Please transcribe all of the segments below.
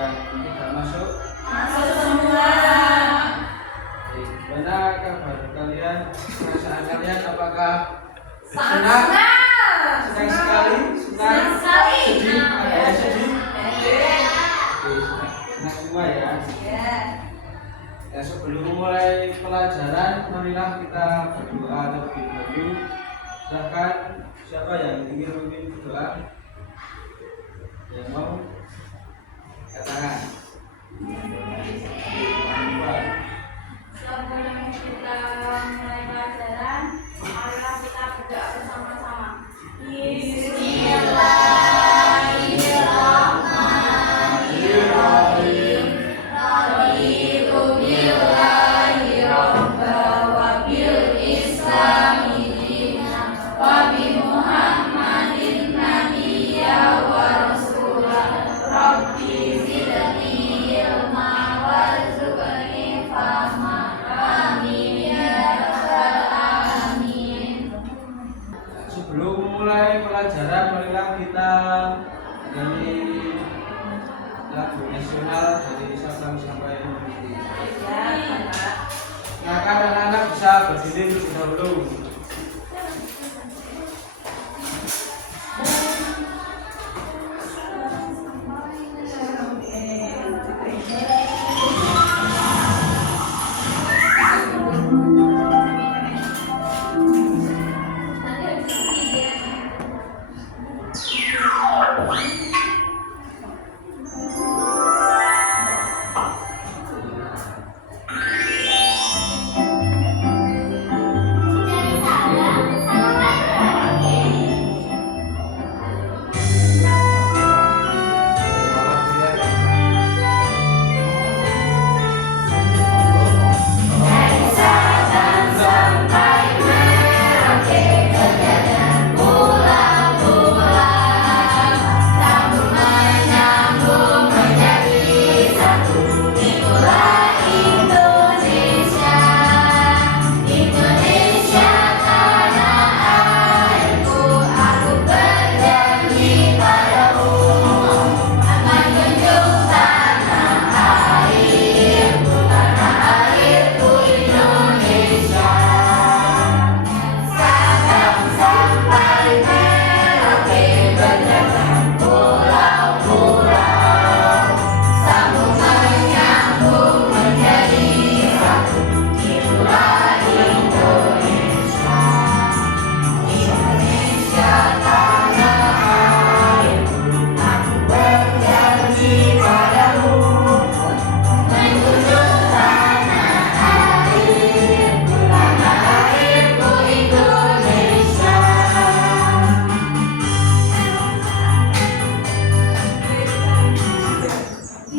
yang tidak masuk? Masuk semua. Gimana kabar kalian? Perasaan kalian apakah Senang. Senang sekali? Senang sekali. Sedih? Ada yang sedih? Oke. Senang semua ya. Ya. Ya, sebelum mulai pelajaran, marilah kita berdoa terlebih dahulu. Silahkan siapa yang ingin memimpin doa? Yang mau? Katakan. Sebelum kita mulai pelajaran, marilah kita berdoa bersama-sama. Bismillahirrahmanirrahim. Raditu billahi robba wa bil islami dina wa bi Muhammadin nabiyya wa rasulah. Rabbi zidni ilma warzuqni fahma. Amin ya rabbal alamin. Sebelum mulai pelajaran, marilah kita nyanyi lagu nasional dari Sabang sampai Merauke. Nah, anak-anak bisa berdiri terlebih dahulu.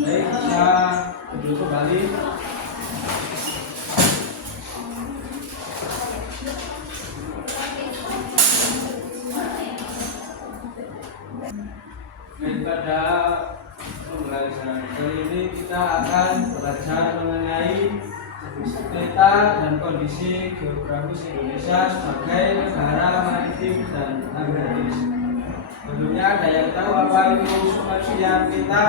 Baik, bisa duduk kembali. Baik, pada pembelajaran kali ini kita akan belajar mengenai peta dan kondisi geografis Indonesia sebagai negara maritim dan agraris. Sebelumnya ada yang tahu apa itu pengertian peta?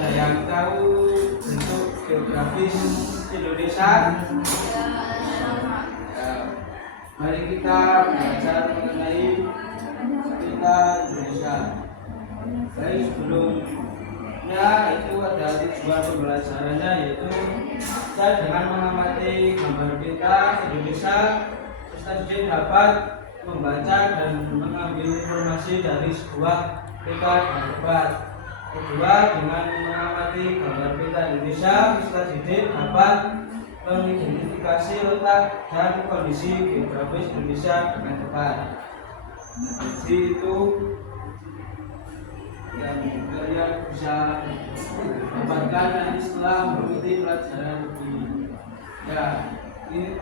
Ada yang tahu bentuk geografis Indonesia? Ya, mari kita belajar mengenai peta Indonesia. Baik, sebelumnya itu ada tujuan pembelajarannya, yaitu kita dengan mengamati gambar peta Indonesia, peserta didik dapat membaca dan mengambil informasi dari sebuah peta dengan tepat. Kedua, dengan mengamati gambar peta Indonesia, peserta didik dapat mengidentifikasi letak dan kondisi geografis Indonesia dengan tepat. Nah, jadi itu yang kalian bisa dapatkan nanti setelah mengikuti pelajaran ini. Ya, ini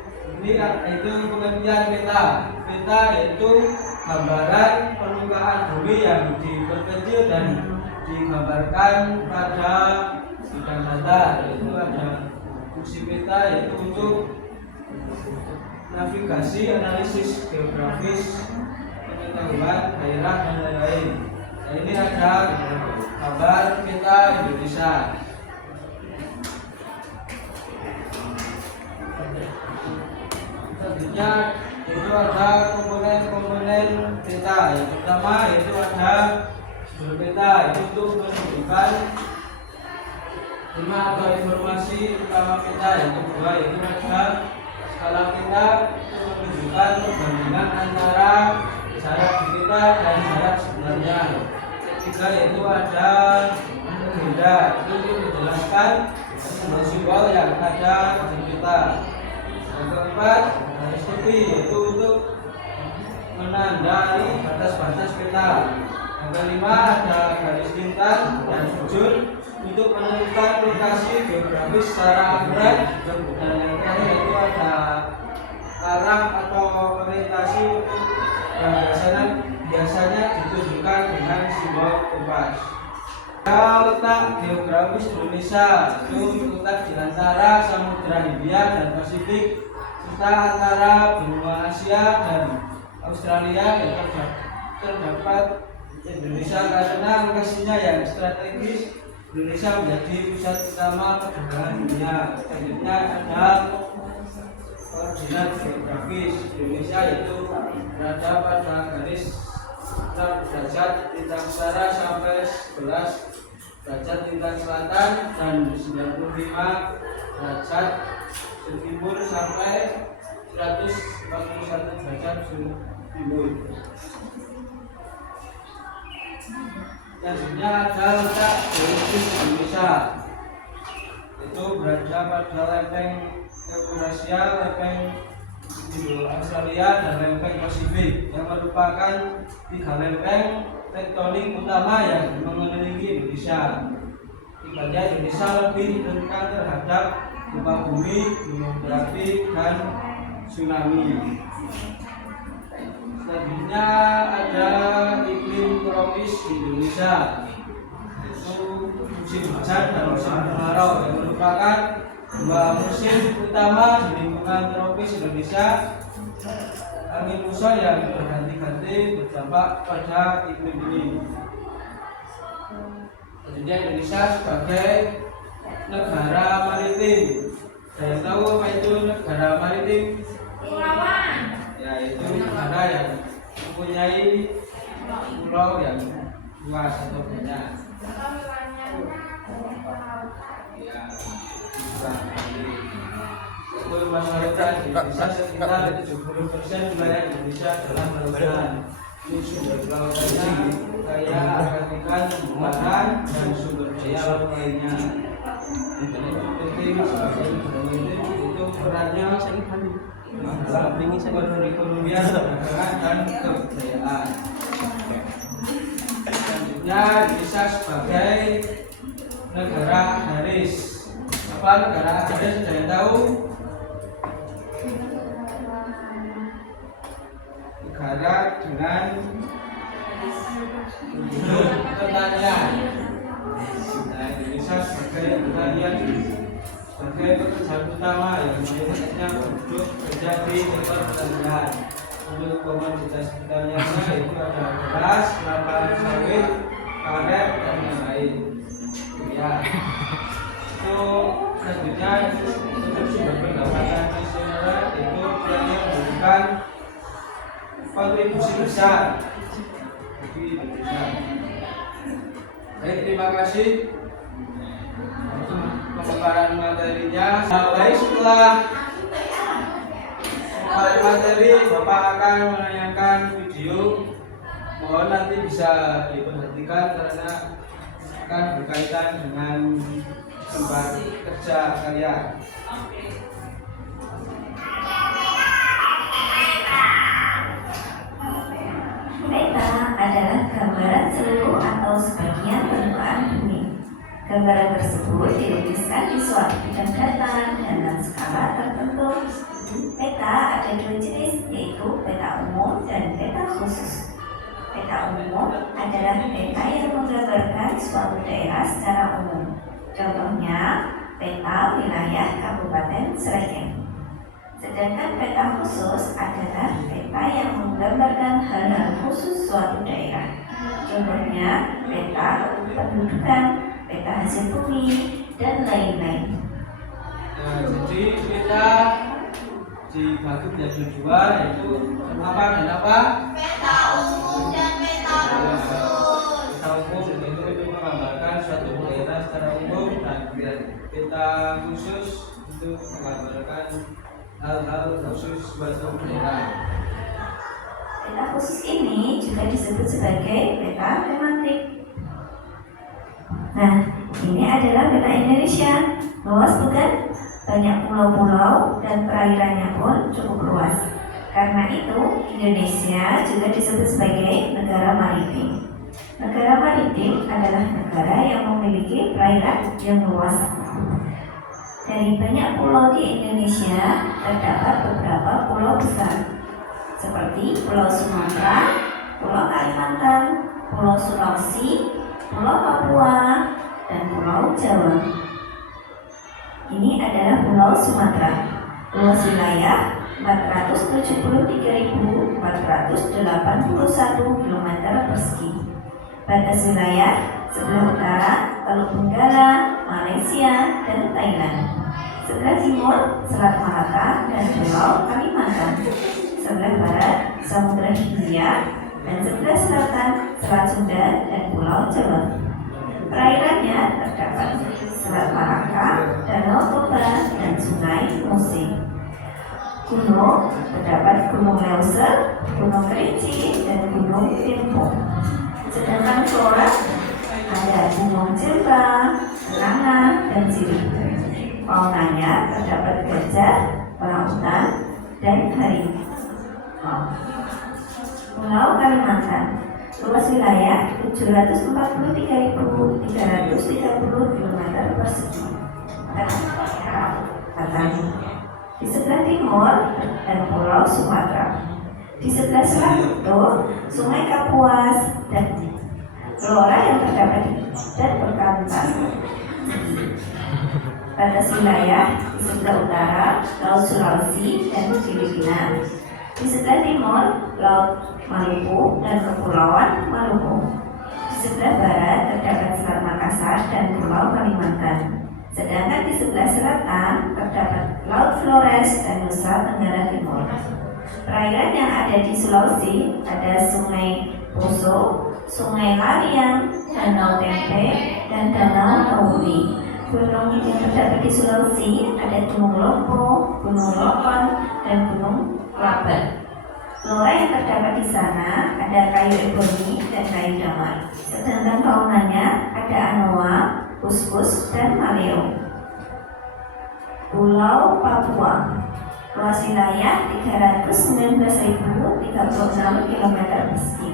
itu pengertian peta. Peta yaitu gambaran permukaan bumi yang diperkecil dan digambarkan pada bidang data. Yaitu ada fungsi peta yaitu untuk navigasi, analisis geografis, pengetahuan daerah dan lain-lain. Nah, ini ada kabar peta Indonesia. Selanjutnya itu ada komponen-komponen peta. Yang pertama itu ada sumber peta, itu untuk menunjukkan tema atau informasi utama peta. Yang kedua itu ada skala peta, itu menunjukkan perbandingan antara jarak di peta dan jarak sebenarnya. Ketiga itu ada legenda, itu untuk menjelaskan simbol yang ada di peta. Yang keempat, garis tepi, yaitu untuk menandai batas-batas peta. Yang kelima ada garis lintang dan sujud untuk menentukan lokasi geografis secara akurat. Dan yang terakhir itu ada arah atau orientasi untuk yang biasanya ditunjukkan dengan simbol kompas. Letak geografis Indonesia itu terletak di antara Samudra Hindia dan Pasifik serta antara benua Asia dan Australia yang terdapat Indonesia karena lokasinya yang strategis. Indonesia menjadi pusat utama perdagangan dunia. Selanjutnya ada koordinat geografis Indonesia, yaitu berada pada garis 6 derajat lintang utara sampai 11 derajat lintang selatan dan 95 derajat timur sampai 141 derajat timur. Selanjutnya ada letak geografis Indonesia, itu berada pada lempeng Eurasia, lempeng Australia dan lempeng Pasifik, yang merupakan 3 lempeng tektonik utama yang mengelilingi Indonesia. Akibatnya Indonesia lebih rentan terhadap gempa bumi, gunung berapi, dan tsunami. Selanjutnya ada iklim tropis di Indonesia, itu musim hujan dan musim kemarau, yang merupakan 2 musim utama di lingkungan tropis Indonesia. Angin muson yang berganti-ganti berdampak pada iklim ini. Selanjutnya Indonesia sebagai negara maritim. Saya tahu apa itu negara maritim? Kepulauan. Ya, itu negara yang mempunyai pulau yang luas atau banyak. Ya, untuk masyarakat Indonesia sekitar 70% wilayah Indonesia adalah lautan. Ini sumber lautannya kaya akan ikan, tumbuhan, dan sumber daya laut lainnya. Itu perannya dalam perekonomian, perdagangan, dan kebudayaan. Selanjutnya Indonesia sebagai negara agraris. Apa negara agraris, sudah yang tahu? Negara dengan pertanian. Nah, Indonesia sebagai pertanian sebagai pekerjaan utama yang mayoritasnya penduduk kerja di sektor pertanian. Untuk komoditas pertaniannya itu ada beras, kelapa sawit, karet, dan yang lain. Ya. Itu selanjutnya untuk sumber pendapatan nasional itu yang memberikan kontribusi besar bagi Indonesia. Baik, terima kasih untuk pemaparan materinya. Baik, setelah pemaparan materi, Bapak akan menanyakan video. Mohon nanti bisa diperhatikan karena akan berkaitan dengan tempat kerja kalian. Peta adalah gambaran seluruh atau sebagian permukaan bumi. Gambaran tersebut dilukiskan di suatu bidang data dalam skala tertentu. Peta ada 2 jenis, yaitu peta umum dan peta khusus. Peta umum adalah peta yang menggambarkan suatu daerah secara umum. Contohnya, peta wilayah Kabupaten Sragen. Sedangkan peta khusus adalah peta yang menggambarkan hal-hal khusus suatu daerah. Contohnya peta kependudukan, peta hasil bumi, dan lain-lain. Nah, jadi peta dibagi menjadi dua, yaitu apa dan apa? Peta umum dan peta khusus. Peta umum itu menggambarkan suatu daerah secara umum, dan peta khusus itu menggambarkan hal-hal khusus suatu daerah. Peta khusus ini juga disebut sebagai peta tematik. Nah, ini adalah peta Indonesia. Luas bukan? Banyak pulau-pulau dan perairannya pun cukup luas. Karena itu, Indonesia juga disebut sebagai negara maritim. Negara maritim adalah negara yang memiliki perairan yang luas. Dari banyak pulau di Indonesia, terdapat beberapa pulau besar, seperti Pulau Sumatera, Pulau Kalimantan, Pulau Sulawesi, Pulau Papua, dan Pulau Jawa. Ini adalah Pulau Sumatera. Luas wilayah 473.481 km persegi. Batas wilayah sebelah utara Teluk Benggala, Malaysia, dan Thailand. Sebelah timur Selat Malaka dan Pulau Kalimantan. Sebelah barat Samudra Hindia, dan sebelah selatan Selat Sunda dan Pulau Jawa. Perairannya terdapat Selat Malaka, Danau Toba, dan Sungai Musi. Gunung terdapat Gunung Leuser, Gunung Kerinci, dan Gunung Thimphu. Sedangkan flora ada Gunung Jemba, Kenanga, dan Sirip. Faunanya terdapat gajah, orangutan, dan harimau. Pulau Kalimantan. Luas wilayah 743.330 km persegi. Di sebelah timur dan Pulau Sumatera. Di sebelah selatan Sungai Kapuas dan flora yang terdapat dan berkantan. Batas wilayah di sebelah utara Laut Sulawesi dan Filipina. Di sebelah timur Laut Maluku dan Kepulauan Maluku. Di sebelah barat terdapat Selat Makassar dan Pulau Kalimantan. Sedangkan di sebelah selatan terdapat Laut Flores dan Nusa Tenggara Timur. Perairan yang ada di Sulawesi ada Sungai Poso, Sungai Lariang, Danau Tempe, dan Danau Kauri. Gunung yang terdapat di Sulawesi ada Gunung Lompo, Gunung Lokon, dan Gunung Klabat. Flora yang terdapat di sana ada kayu eboni dan kayu damar. Sedangkan faunanya ada anoa, kuskus, dan maleo. Pulau Papua. Luas wilayah 319.036 km persegi.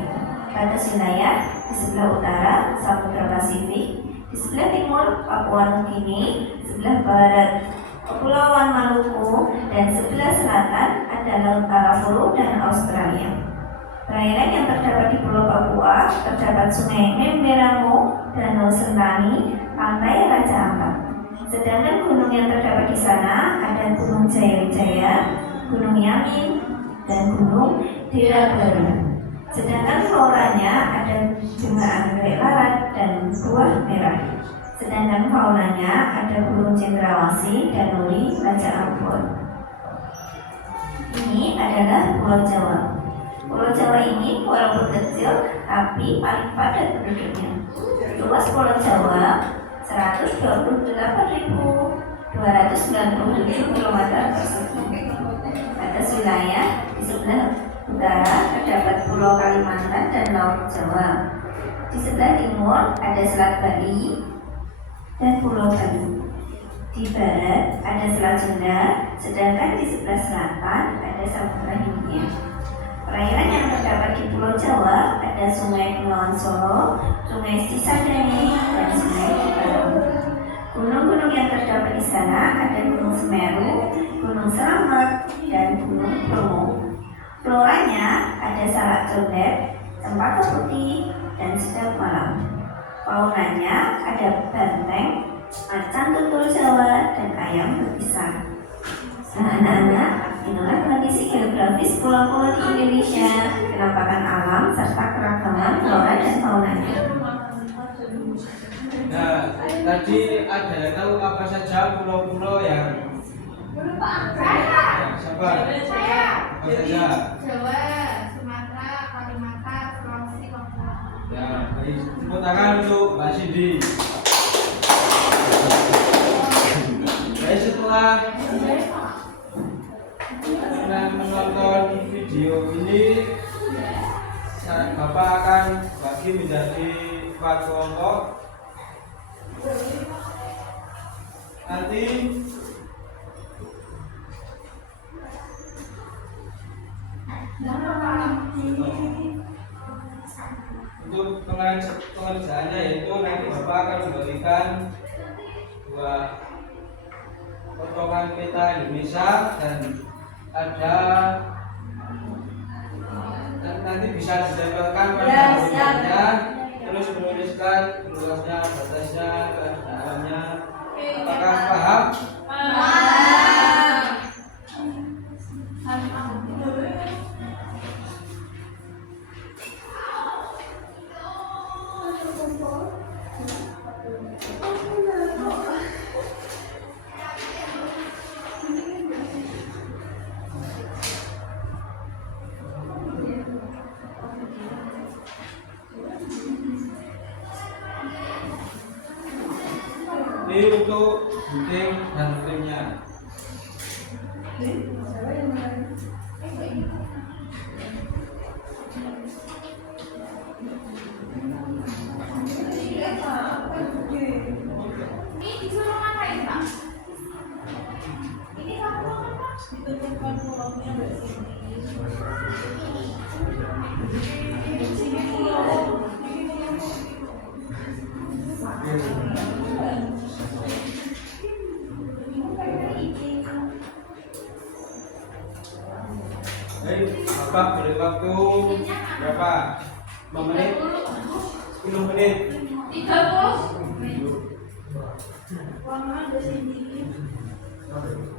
Batas wilayah di sebelah utara Samudra Pasifik, di sebelah timur Papua Nugini, sebelah barat Kepulauan Maluku, dan sebelah selatan ada Laut Arafuru dan Australia. Perairan yang terdapat di Pulau Papua terdapat Sungai Memberamo, Danau Sentani, Pantai Raja Ampat. Sedangkan gunung yang terdapat di sana ada Gunung Jayawijaya, Gunung Yamin, dan Gunung Dirabaru. Sedangkan floranya ada bunga anggrek larat dan buah merah. Sedangkan faunanya ada burung cendrawasih dan nuri Raja Ambon. Ini adalah Pulau Jawa. Pulau Jawa ini walaupun kecil tapi paling padat penduduknya. Luas Pulau Jawa 128.297 km persegi. Batas wilayah di sebelah utara terdapat Pulau Kalimantan dan Laut Jawa. Di sebelah timur ada Selat Bali dan Pulau Bali. Di barat ada Selat Sunda, sedangkan di sebelah selatan ada Samudra Hindia. Perairan yang terdapat di Pulau Jawa ada Sungai Bengawan Solo, Sungai Cisadane, dan Sungai Cikarang. Gunung-gunung yang terdapat di sana ada Gunung Semeru, Gunung Selamet, dan Gunung Bromo. Floranya ada salak condet, cempaka putih, dan sedap malam. Faunanya ada banteng, macan tutul Jawa, dan ayam betisar. Nah, anak-anak, dengan kondisi geografis pulau-pulau di Indonesia, penampakan alam, serta keragaman flora dan faunanya. Nah, tadi ada yang tahu apa saja pulau-pulau yang siapa? Apa saja? Jawa, Sumatera, Kalimantan, Sulawesi, Papua. Ya, baik. Tepuk tangan untuk Mbak Cindy. Baik, setelah menonton video ini, Bapak akan bagi menjadi 4 kelompok. Nanti untuk pengerjaannya yaitu nanti Bapak akan memberikan 2 potongan peta Indonesia dan ada nanti bisa ditempelkan pada rumahnya, terus menuliskan luasnya, batasnya, keadaannya. Apakah paham? Ini untuk gunting dan framenya. Ini disuruh ngapain, Pak? Ini kamu apa? Ditutupkan pulaunya dari sini. Sini pulau. Baik, Bapak beri waktu berapa? 5 menit? 10 menit? 30. Warna ada sini. Paling.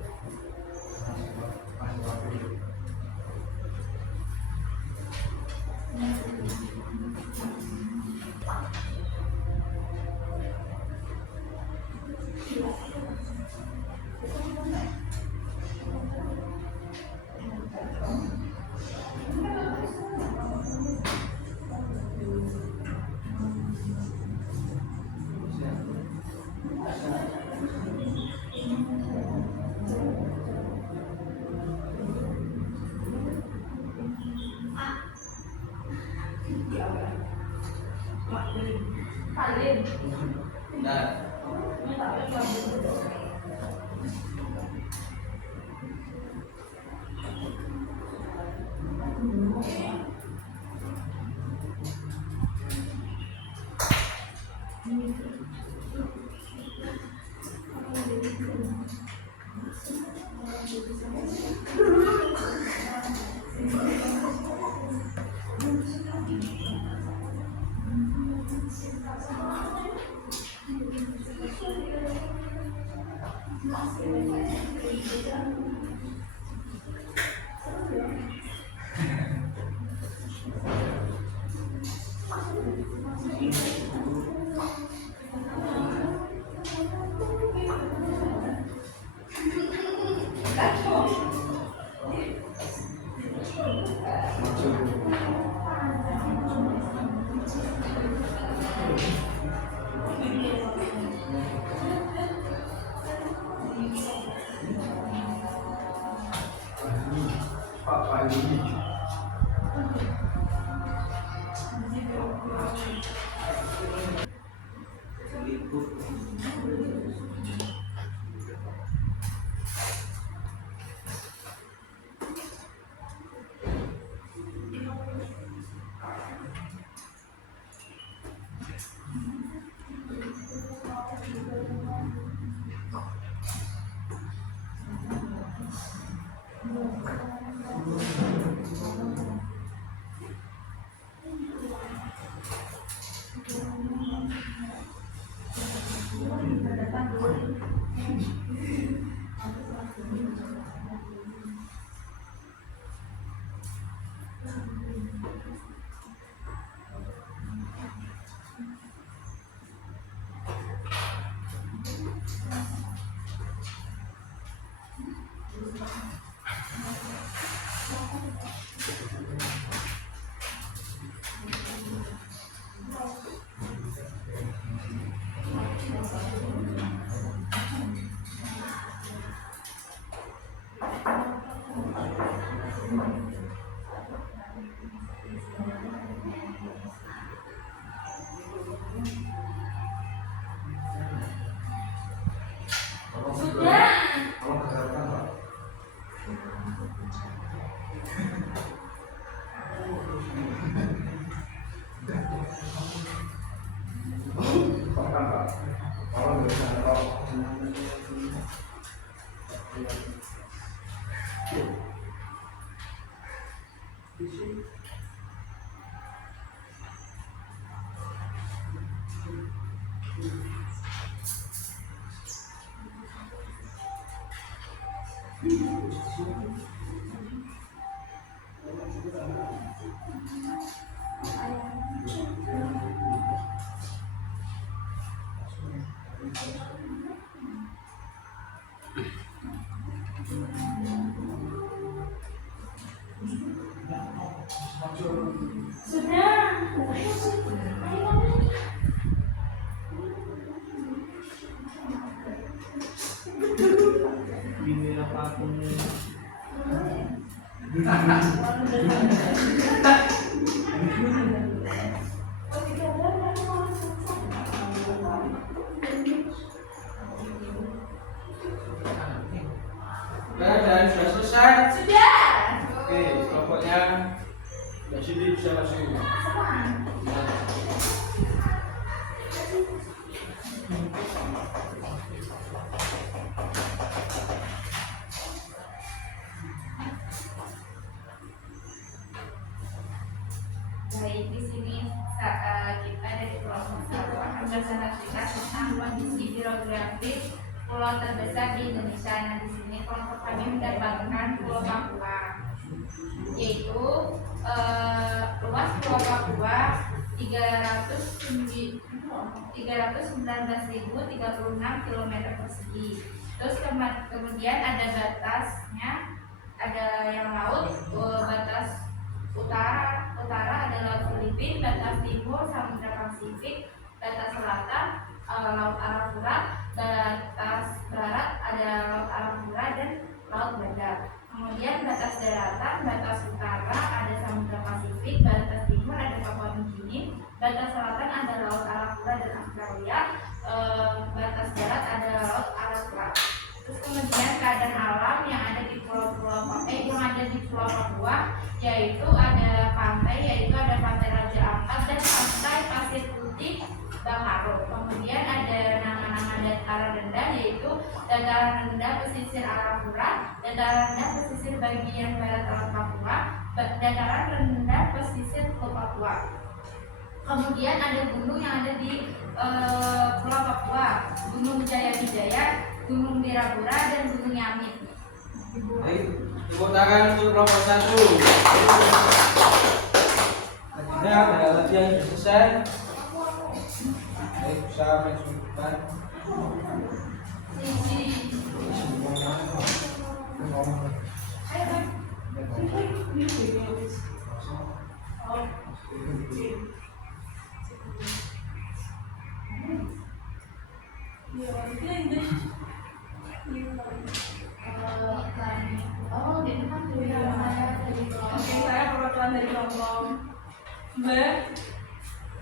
Nah, Pak ini. Binilah aku nih. Dan sudah selesai. Sudah. Oke, kelompoknya Mbak Cindy bisa masuk. Baik, di sini kita dari kelompok satu akan bercerita tentang kondisi geografis pulau terbesar di Indonesia. Nah, di sini kelompok kami mendapatkan Pulau Papua, yaitu luas Pulau Papua 319.036 km persegi. Terus kemudian ada batasnya, ada yang laut, batas utara ada laut Filipina, batas timur Samudra Pasifik, batas selatan laut Arafura, batas barat ada laut Arafura dan laut Banda. Kemudian batas daratan, batas utara ada Samudra Pasifik, batas timur ada Papua Nugini, batas selatan ada laut Arafura dan Australia, batas barat ada laut Arafura. Terus kemudian keadaan alam yang ada di Pulau Papua, yaitu ada pantai Raja Ampat dan pantai Pasir Putih Bangaro. Kemudian ada nama-nama dataran rendah, yaitu dataran rendah pesisir Arafura, dataran rendah pesisir bagian barat Laut Papua, dataran rendah pesisir Pulau Papua. Kemudian ada gunung yang ada di Pulau Papua, Gunung Jaya-Wijaya, Gunung Wirabura dan Gunung Yamit. Baik, tepuk tangan untuk kelompok 1. Selanjutnya ada latihan sudah selesai. Baik, bisa maju ke depan. Oke, saya perwakilan dari kelompok B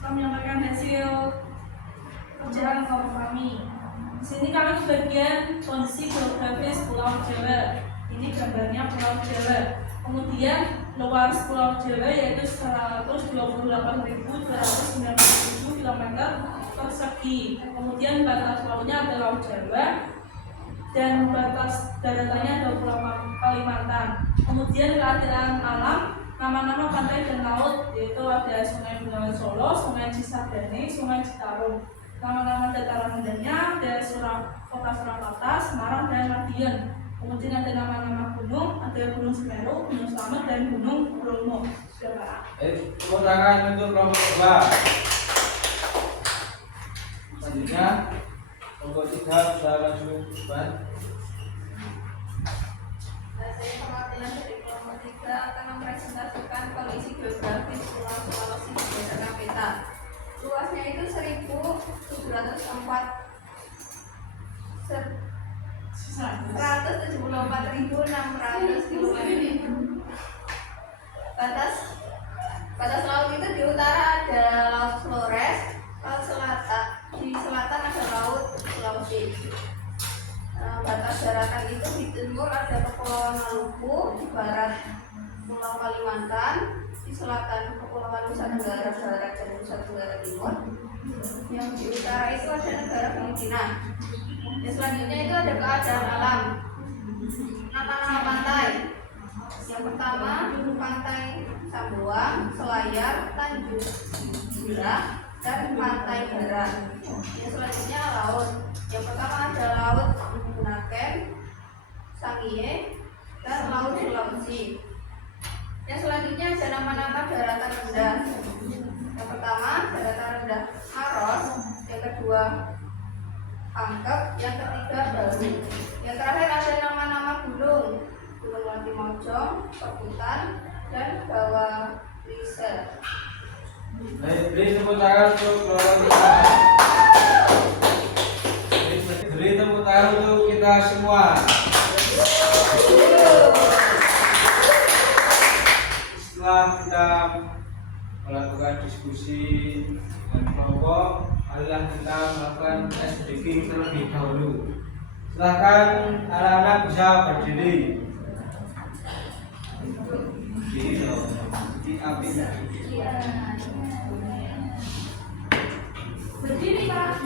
menyampaikan hasil kerjaan kelompok kami. Di sini kami bagian kondisi geografis Pulau Jawa. Ini gambarnya Pulau Jawa. Kemudian luas Pulau Jawa yaitu 128.297 km persegi. Kemudian batas lautnya ada Laut Jawa dan batas daratannya ada Pulau Kalimantan. Kemudian keadaan alam, nama-nama pantai dan laut yaitu ada Sungai Bengawan Solo, Sungai Cisadane, Sungai Citarum. Nama-nama dataran rendahnya ada Kota Surakarta, Semarang dan Madiun. Kemudian ada nama-nama gunung, ada Gunung Semeru, Gunung Slamet dan Gunung Bromo. Sudah Pak. Tepuk tangan untuk kelompok 2. Selanjutnya kelompok 3 bisa maju ke depan. Saya perwakilan dari kelompok 3 akan mempresentasikan kondisi geografis Pulau Sulawesi berdasarkan peta. Luasnya itu 174.600 km. Batas laut itu di utara ada Laut Flores, di selatan ada Laut Sulawesi. Batas daratan itu di timur ada Kepulauan Maluku, di barat Pulau Kalimantan, di selatan Kepulauan Nusa Tenggara Barat dan Nusa Tenggara Timur. Yang di utara itu ada negara Filipina. Yang selanjutnya itu ada keadaan alam. Nama-nama pantai. Yang pertama Pantai Samboang, Selayar, Tanjung Bira, dan Pantai Barat. Yang selanjutnya laut. Yang pertama ada Laut Bunaken, Sangihe, dan Laut Sulawesi. Yang selanjutnya ada nama-nama daratan rendah. Yang pertama daratan rendah Maros, yang kedua Angkep, yang ketiga Baru. Yang terakhir ada nama-nama gunung. Gunung Latimojong, Perbutan, dan Bawah Lise. Baik, beri tepuk tangan untuk keluarga kita. Beri tepuk tangan untuk kita semua. Setelah kita melakukan diskusi dengan kelompok, marilah kita melakukan tes breaking terlebih dahulu. Silakan anak-anak bisa berdiri. Berdiri dong, di api. Berdiri, Pak.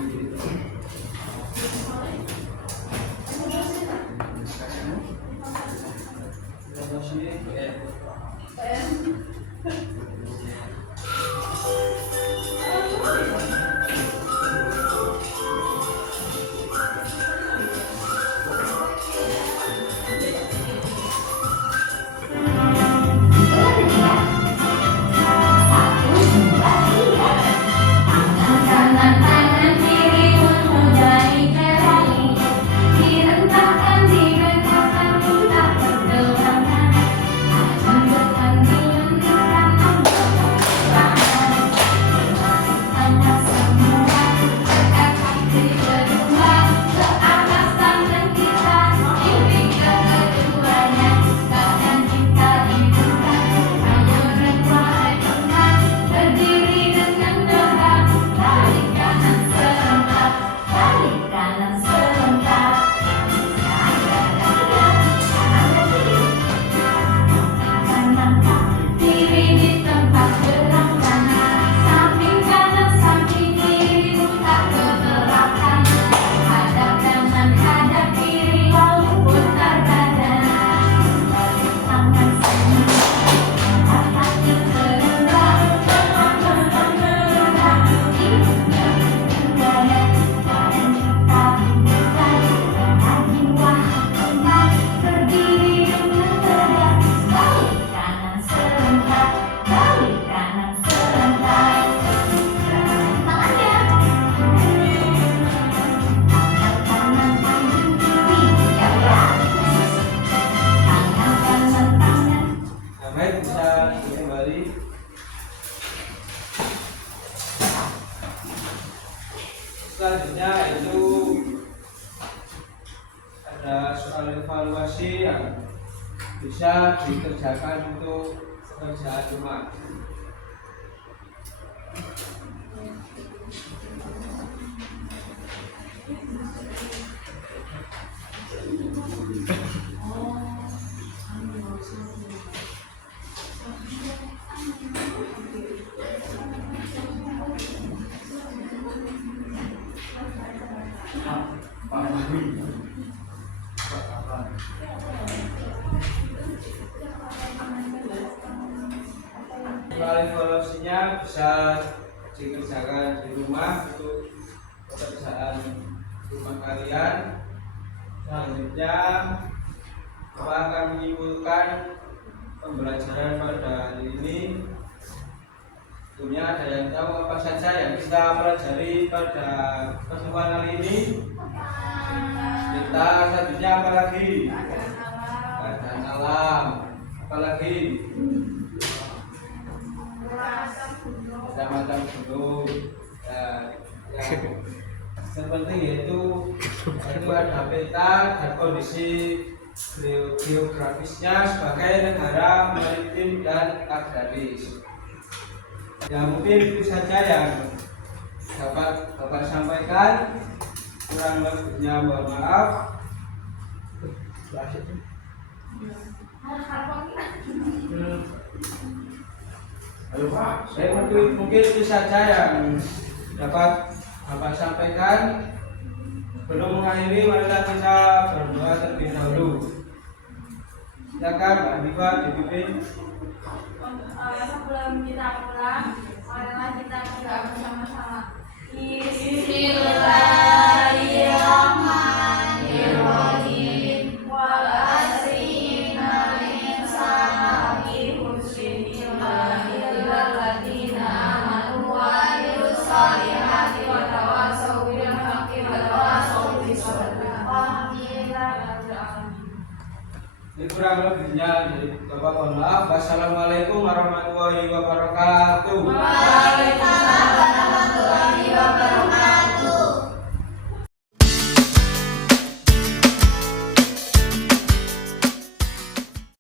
Selanjutnya itu ada soal evaluasi yang bisa dikerjakan untuk pekerjaan rumah. Soal evaluasinya bisa dikerjakan di rumah untuk pekerjaan rumah kalian. Selanjutnya Bapak akan menyimpulkan pembelajaran pada hari ini. Tentunya ada yang tahu apa saja yang kita pelajari pada pertemuan kali ini. Kita selanjutnya apa lagi? Keadaan alam. Apa lagi? Macam-macam gunung. Yang terpenting yaitu ada peta dan kondisi geografisnya sebagai negara maritim dan agraris. Ya mungkin itu saja yang dapat Bapak sampaikan. Kurang lebihnya mohon maaf. Saya mungkin itu saja yang dapat Bapak sampaikan. Sebelum mengakhiri, marilah kita berdoa terlebih dahulu. Silakan Mbak Diva dipimpin. Sebelum kita pulang, marilah kita berdoa bersama-sama. Bismillahirrahmanirrahim. Wal asri innal insana lafi khusrin illa alladziina aamanu wa 'amilus shalihati wa tawassaw bil haqqi wa tawassaw bis sabr. Alhamdulillah. Ini kurang lebihnya, jadi Bapak mohon maaf. Wassalamualaikum warahmatullahi wabarakatuh. Waalaikumsalam.